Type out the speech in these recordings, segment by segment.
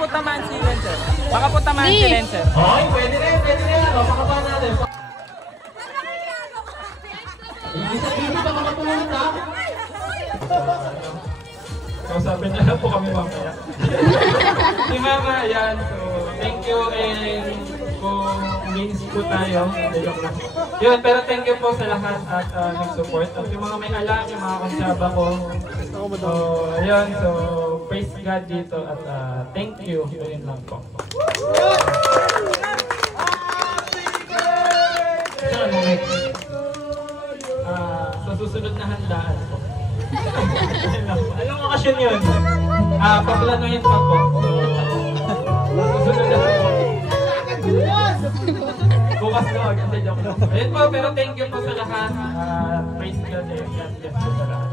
put naman silencer. Baka put naman silencer. Okay, pwede rin. Baka pa natin. Isa-isa ka makatulog na. Kausapin niya lang po kami mamaya. Si Mama, yan. So, thank you and kung means po tayo. Yun, pero thank you po sa lahat at nag-support. At yung mga may alak, yung mga konsyaba ko. So, yun. So, praise God dito at thank you. Yun lang po. Sa susunod na handaan po. Anong okasyon yun? Paplanuhin pa po. So, susunod na po. Bukas na agad. Ayun po, pero thank you po sa lahat. Praise God and God bless po sa lahat.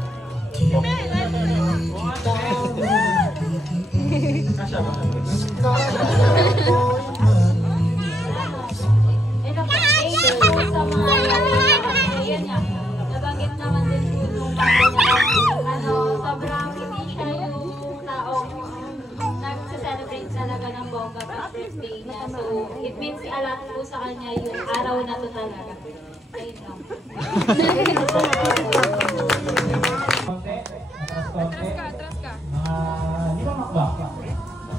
Kasya ba? Sa mga yan nga, nabanggit naman din po nung sobrang hindi siya yung taong nagsa-celebrate talaga ng bongga pag birthday niya. So, it means a lot po sa kanya yung araw na to talaga. Ayun lang. Atras ka. Limang ba?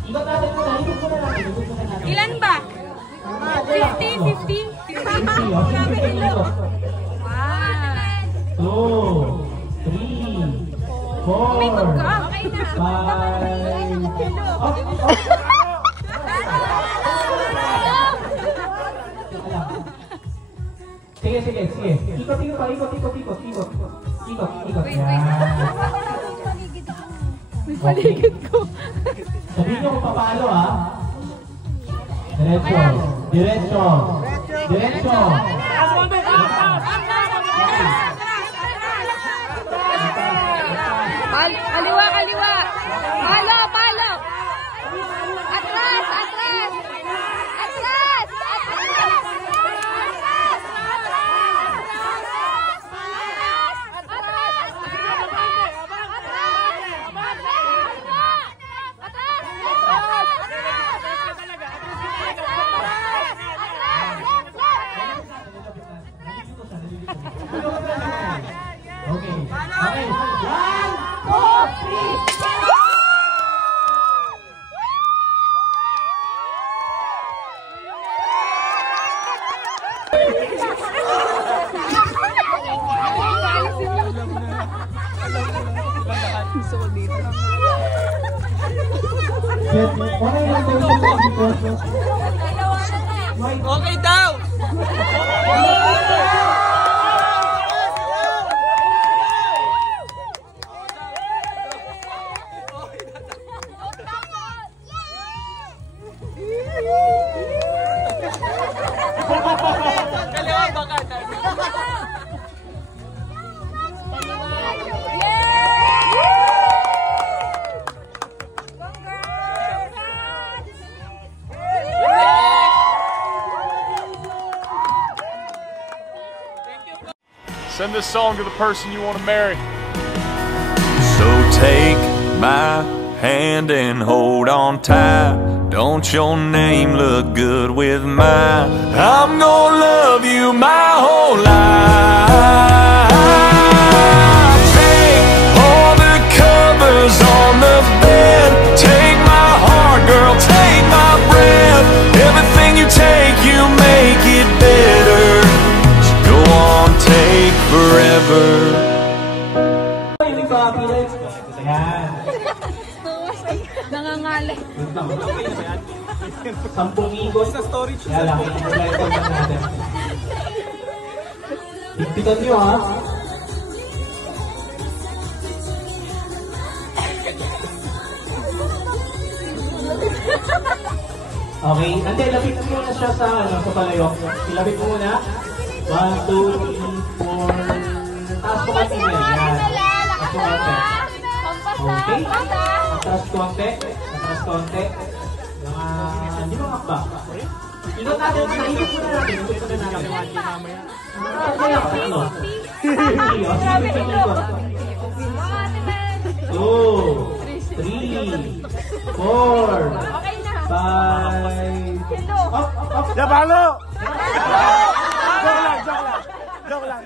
Ikot natin muna. Ilan ba? 50? 50? 50? Wow! 2, 3, 4, 5. Sige. Ikot. Yan. May paligid ko. Sabihin niyo kung papalo, ha? Diretso. Kaliwa. Palo. Atras. Okay. 1, 2, 3. Okay daw! Kaliwa baka. Send this song to the person you want to marry. So take my hand and hold on tight. Don't your name look good with mine? I'm gonna love you my whole life. Take all the covers on the bed. Take my heart, girl, take my breath. Everything you take, you make it better. So go on, take forever. Nangangali. 10,000 Sa storage. Kaya lang, natin. Higpitan nyo, ha? Okay, hindi, lapit mo muna siya sa palayok. Ilapit mo muna. 1, 2, 3, 4. Taas po kasi yan. Taas po konti. Okay. Atras konti. Hindi mo makba. Ikot natin. Ikot muna natin. 2, 3, 4. Dabalo! Joke lang.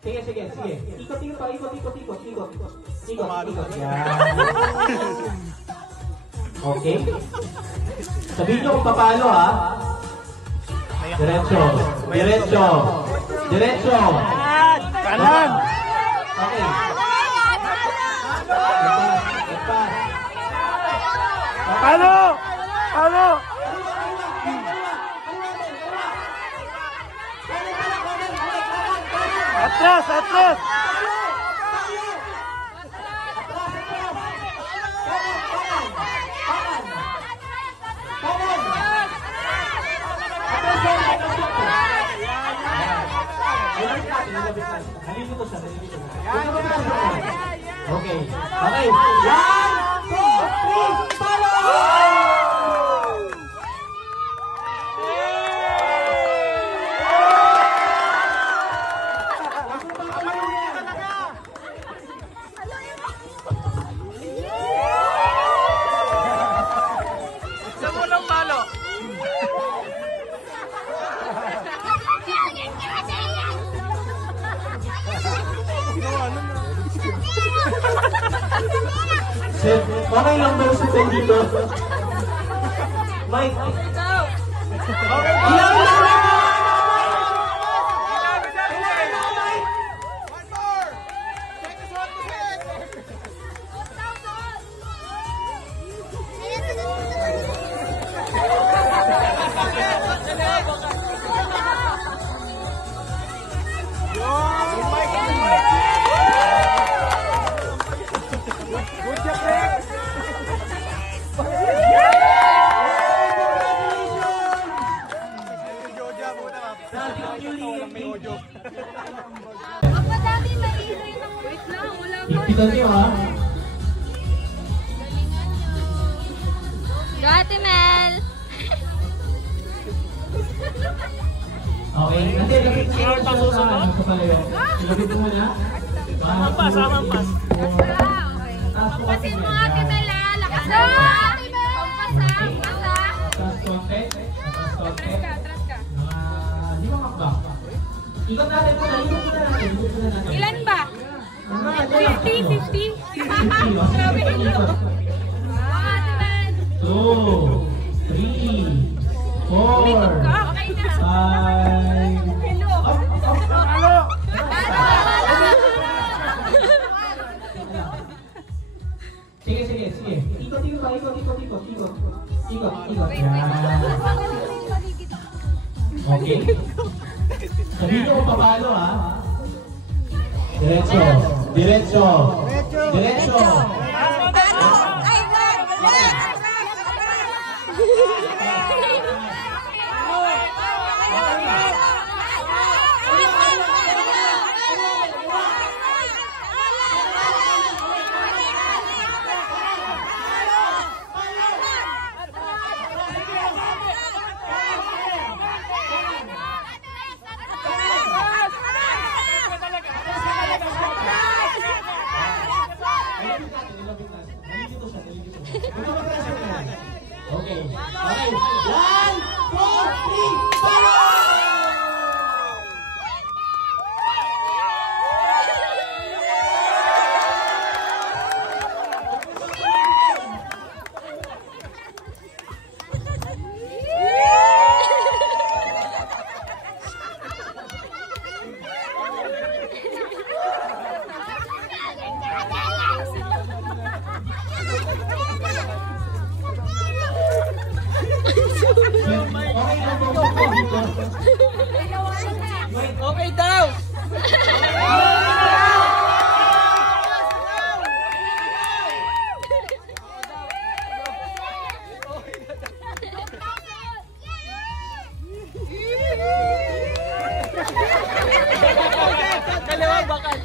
Sige. Ikot pa, ikot. Yan. Okay. Sabihin nyo kung paano, ha? Diretso. Kanan! Okay. Lepas. Paano? Atras! Okay. 1, 2, 3, follow! Okay lang daw sa dito. Mike. Kita niyo, ha? Ate Mel! Okay, hindi, lapit siya sa palayo. Lapit mo na. Samampas. Pampasin mo, Ate Mel, ha? Lakas na! Pampas, ha? Taas konti. Atras ka. Di ba makba? Ikot natin muna. Ilan ba? 50? 50? Grabe hello. Ate Mel! 2, 3, 4, 5. Sige. Ikot. Yan. Okay. Sabihin nyo kung paano, ha? Diretso. Okay. 1, 2, 3, follow! Okay daw! Kaliwa bakal.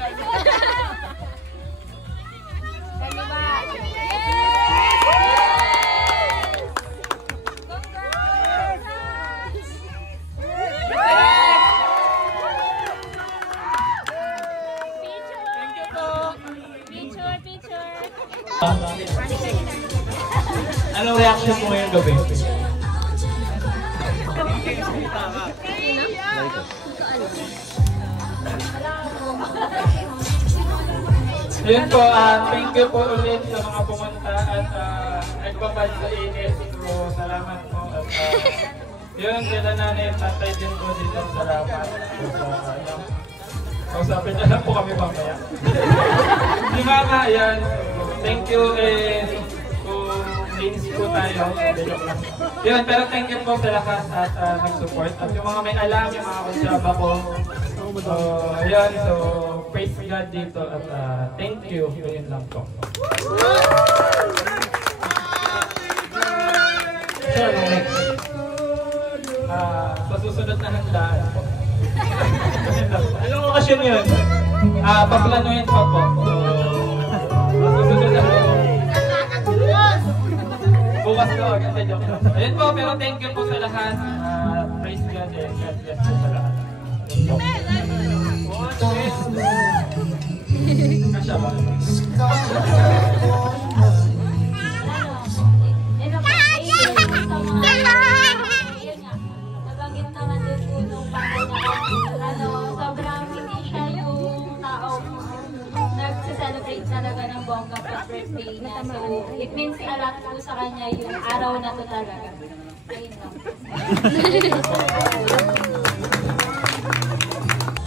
Anong reaction mo ngayong gabi? Yun po, thank you po ulit sa mga pumunta at nagbabad sa init. So, salamat po. At yun, sila nanay at tatay din po dito. Salamat. So, kausapin niya lang po kami mamaya. Di mama, ayan. Thank you and kung links po tayo. Yun, pero thank you po sa lakas at nag-support. At yung mga may alam, yung mga kutsaba ko. So, yun. So, praise God dito at thank you. Yun lang po. Sir, next. Sa susunod na handaan po. Anong okasyon yun? Paplanuhin pa po. So, susunod na handaan. Bukas ko, agad joke lang. Ayun po, pero thank you po sa lahat. Praise God and God bless po sa lahat. Kasya ba? Nabanggit naman din po nung sobrang hindi siya yung taong nagse-celebrate talaga ng bongga sa birthday niya. So, it means a lot po sa kanya yung araw na to talaga. Ayun lang.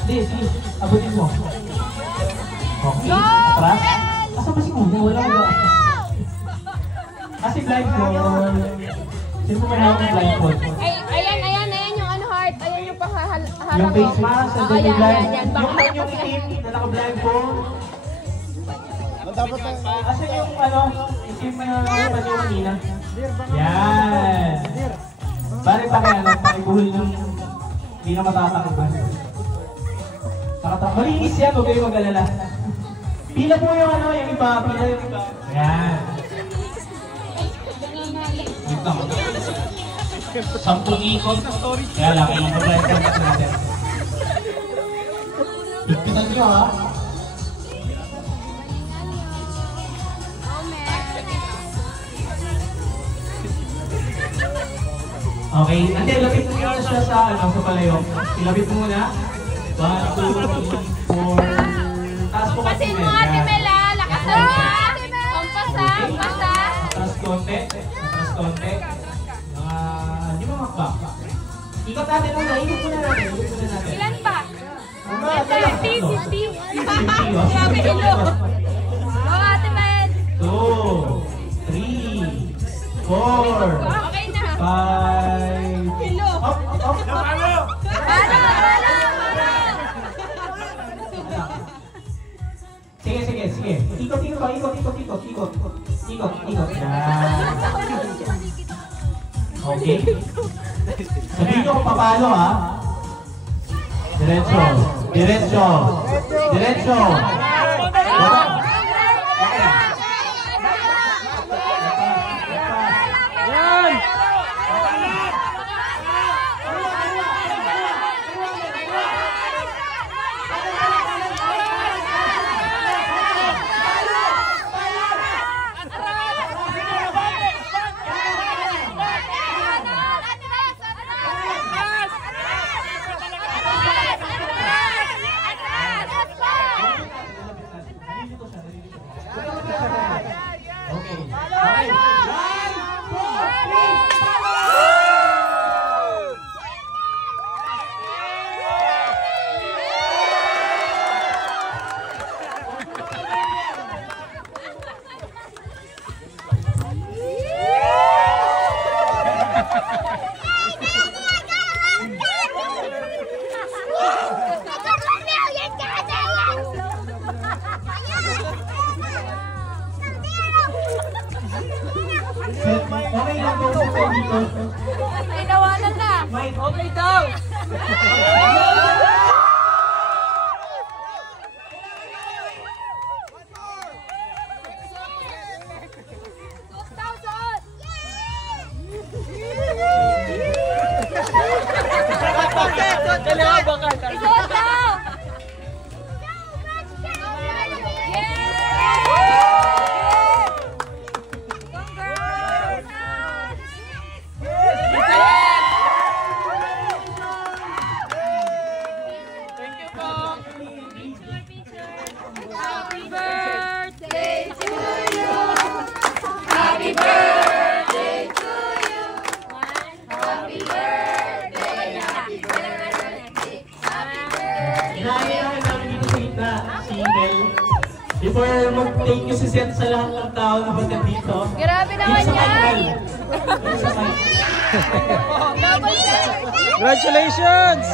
Sige, abutin mo. Okay, atras. Asa ba si Kuya? Wala ba? Kasi blindfold. Sino mo hawak ng blindfold? Ayan yung ano heart. Ayan yung panghaharap. Yung face mask, and then yung blind. Yan. Yung itim na naka-blindfold. Asa yung itim na panyo kanina? Yan. Bari pa kaya pakibuhol yung hindi na matatakiban. Malinis yan, huwag kayo mag-alala. Pila po yung iba, pila yung iba. Ayan. Wait lang. 10 ikot. Kaya lang, yung mag-blindfold natin. Higpitan nyo ha. Okay, ante, lapit mo muna siya sa palayo. Ilapit mo muna. 1, 2, 3, 4. Taas po kasi Pasin mo Ate Mela. Lakas mo Ate Mela. Pampasa. Taas konti. Di ba makbak? Ikot natin muna. Ikot muna natin. Ilan pa? 50. Sabi hello. Go Ate Mel. 2, 3, 4, Okay na. 5. Hello. Up. Ano? Sige. Ikot. Yan. Okay. Sabihin nyo kung paano ha. Diretso. Okay lang po dito. May nawalan na. Okay daw. Isuot daw! thank you si Seth sa lahat ng tao na punta dito. Grabe naman yan! Congratulations!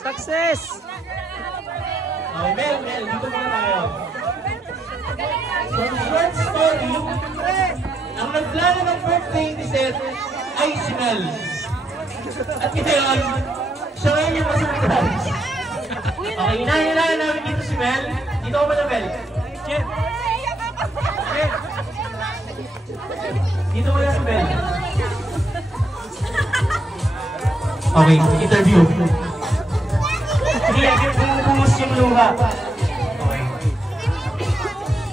Success! Okay, Mel, dito muna tayo. So, short story, ang nagplano ng birthday ni Seth ay si Mel. At ngayon, siya ngayon yung masurprise. Okay, hinahin namin dito si Mel. Dito ko ba na Mel? Dito mo na si Mel. Okay, interview. Sige, bumubuhos yung luha. Okay.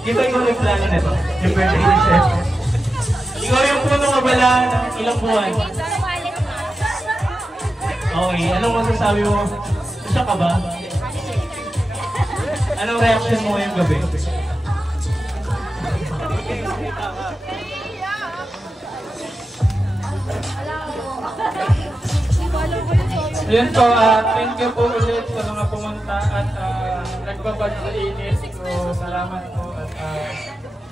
Di ba ikaw yung plano nito? Yung birthday ni Seth? Ikaw yung puno kabala ng ilang buwan. Okay, anong masasabi mo? Siya ka ba? Anong reaction mo ngayong gabi? Yun po, thank you po ulit sa mga pumunta at nagbabad sa init. So, salamat po. At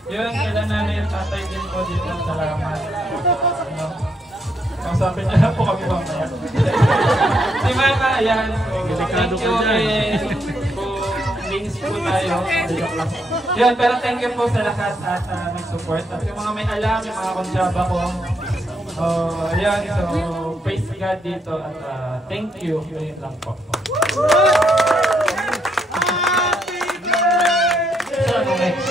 yun, kailan nanay at tatay din po dito. Salamat. Kausapin niya na po kami mamaya. Si Mama, ayan. So, thank you and kung wings po tayo. Yun, pero thank you po sa lahat at nag-support. At yung mga may alam, yung mga konsyaba ko. Ayan, so praise God dito at thank you. Yun lang po. So, ano next?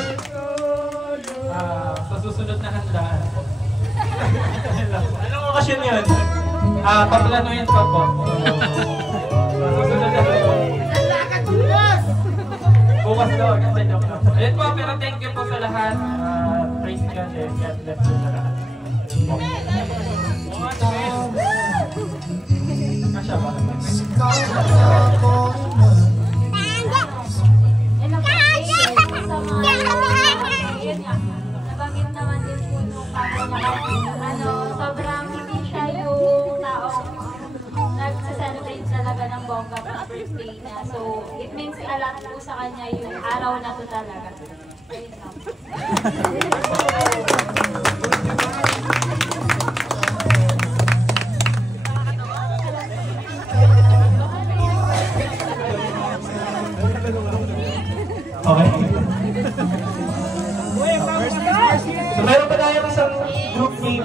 Sa susunod na handaan po. Anong okasyon yun? Paplanuhin pa po. Sa susunod na handaan. Bukas daw, kasi joke lang. Ayun po, pero thank you po sa lahat. Praise God and God bless you sa lahat. Kasya ba? Yun nga, nabanggit naman din po nung papa niya, sobrang hindi siya yung taong nagsa-celebrate talaga ng bongga sa birthday niya. So, it means a lot po sa kanya yung araw na to talaga. Ayun lang. Okay. So meron pa tayo isang group game.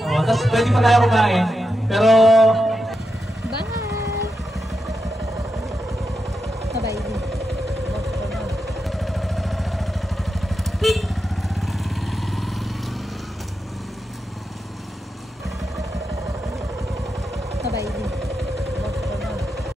Tapos pwede pa tayo kumain. Pero